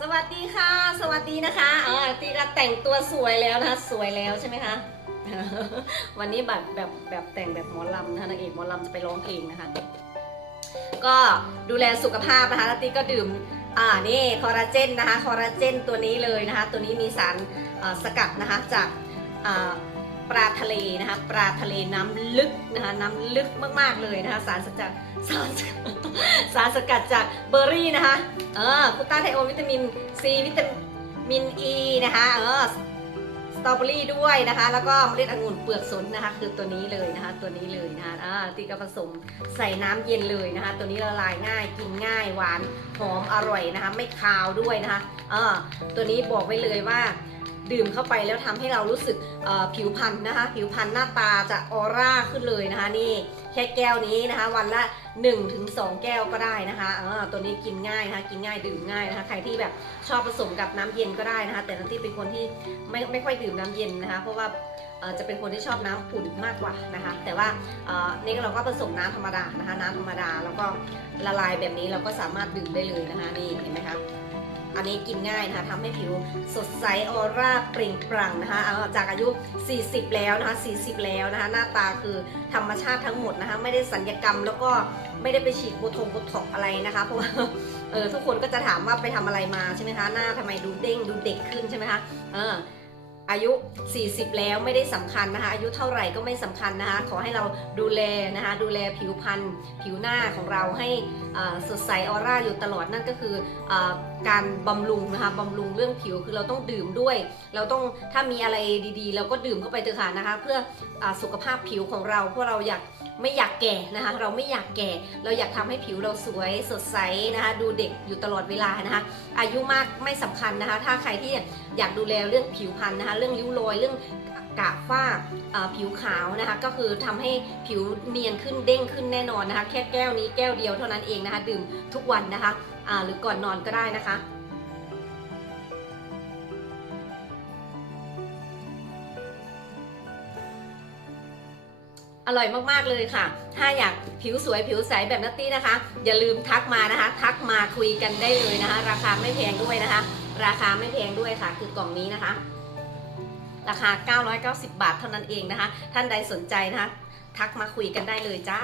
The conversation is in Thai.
สวัสดีค่ะ สวัสดีนะคะเออตีก็แต่งตัวสวยแล้วนะคะสวยแล้วใช่ไหมคะวันนี้แบบแบบแบบแต่งแบบหมอลำนะคะนางเอกหมอลำจะไปร้องเพลงนะคะ ก็ดูแลสุขภาพนะคะตีก็ดื่มอ่านี่คอลลาเจนนะคะคอลลาเจนตัวนี้เลยนะคะ ตัวนี้มีสารสกัดนะคะจาก ปลาทะเลนะคะปลาทะเลน้ำลึกนะคะน้ำลึกมากๆเลยนะคะสารสกัดสารสารสกัดจากเบอร์รี่นะคะเออคูต้าไทโอวิตามินซีวิตามินอีนะคะเออสตรอเบอรี่ด้วยนะคะ แล้วก็เมล็ดองุ่นเปลือกสนนะคะ คือตัวนี้เลยนะคะ ตัวนี้เลยนะคะอ่าตีกระผสมใส่น้ำเย็นเลยนะคะ ตัวนี้ละลายง่ายกินง่ายหวานหอมอร่อยนะคะ ไม่คาวด้วยนะคะเออตัวนี้บอกไว้เลยว่าดื่มเข้าไปแล้วทำให้เรารู้สึกผิวพรรณนะคะ ผิวพรรณหน้าตาจะออร่าขึ้นเลยนะคะนี่แค่แก้วนี้นะคะ วันละ 1-2ถึง2แก้วก็ได้นะคะตัวนี้กินง่ายนะคะกินง่ายดื่มง่ายนะคะ ใครที่แบบชอบผสมกับน้ำเย็นก็ได้นะคะ แต่นันที่เป็นคนที่ไม่ไม่ค่อยดื่มน้ำเย็นนะคะ เพราะว่าจะเป็นคนที่ชอบน้ำอุ่นมากกว่านะคะ แต่ว่านี่เราก็ผสมน้ำธรรมดานะคะ น้ำธรรมดาแล้วก็ละลายแบบนี้เราก็สามารถดื่มได้เลยนะคะนี่เห็นไหมคะ อันนี้กินง่ายนะคะทำให้ผิวสดใสออร่าเปล่งปลั่งนะคะเอาจากอายุ 40 แล้วนะคะ 40 แล้วนะคะหน้าตาคือธรรมชาติทั้งหมดนะคะไม่ได้สัญญกรรมแล้วก็ไม่ได้ไปฉีดโบทงโบท็อกอะไรนะคะเพราะว่าเออทุกคนก็จะถามว่าไปทำอะไรมาใช่ไหมคะหน้าทำไมดูเด้งดูเด็กขึ้นใช่ไหมคะเออ อายุ 40 แล้วไม่ได้สำคัญนะคะอายุเท่าไหร่ก็ไม่สำคัญนะคะขอให้เราดูแลนะคะดูแลผิวพรรณผิวหน้าของเราให้สดใสออร่าอยู่ตลอดนั่นก็คืออการบำรุงนะคะบำรุงเรื่องผิวคือเราต้องดื่มด้วย เราต้องถ้ามีอะไรดีๆ เราก็ดื่มเข้าไปเถอะค่ะนะคะเพื่ออสุขภาพผิวของเราเพราะเราอยาก ไม่อยากแก่นะคะ เราไม่อยากแก่ เราอยากทำให้ผิวเราสวยสดใสนะคะ ดูเด็กอยู่ตลอดเวลานะคะ อายุมากไม่สำคัญนะคะ ถ้าใครที่อยากดูแลเรื่องผิวพรรณนะคะ เรื่องริ้วรอยเรื่องกระฝ้าเอ่อผิวขาวนะคะ ก็คือทำให้ผิวเนียนขึ้นเด้งขึ้นแน่นอนนะคะ แค่แก้วนี้แก้วเดียวเท่านั้นเองนะคะ ดื่มทุกวันนะคะอ่าหรือก่อนนอนก็ได้นะคะ อร่อยมากๆเลยค่ะ ถ้าอยากผิวสวยผิวใสแบบนัตตี้นะคะ อย่าลืมทักมานะคะ ทักมาคุยกันได้เลยนะคะ ราคาไม่แพงด้วยนะคะ ราคาไม่แพงด้วยค่ะ คือกล่องนี้นะคะ ราคา 990 บาทเท่านั้นเองนะคะ ท่านใดสนใจนะคะ ทักมาคุยกันได้เลยจ้า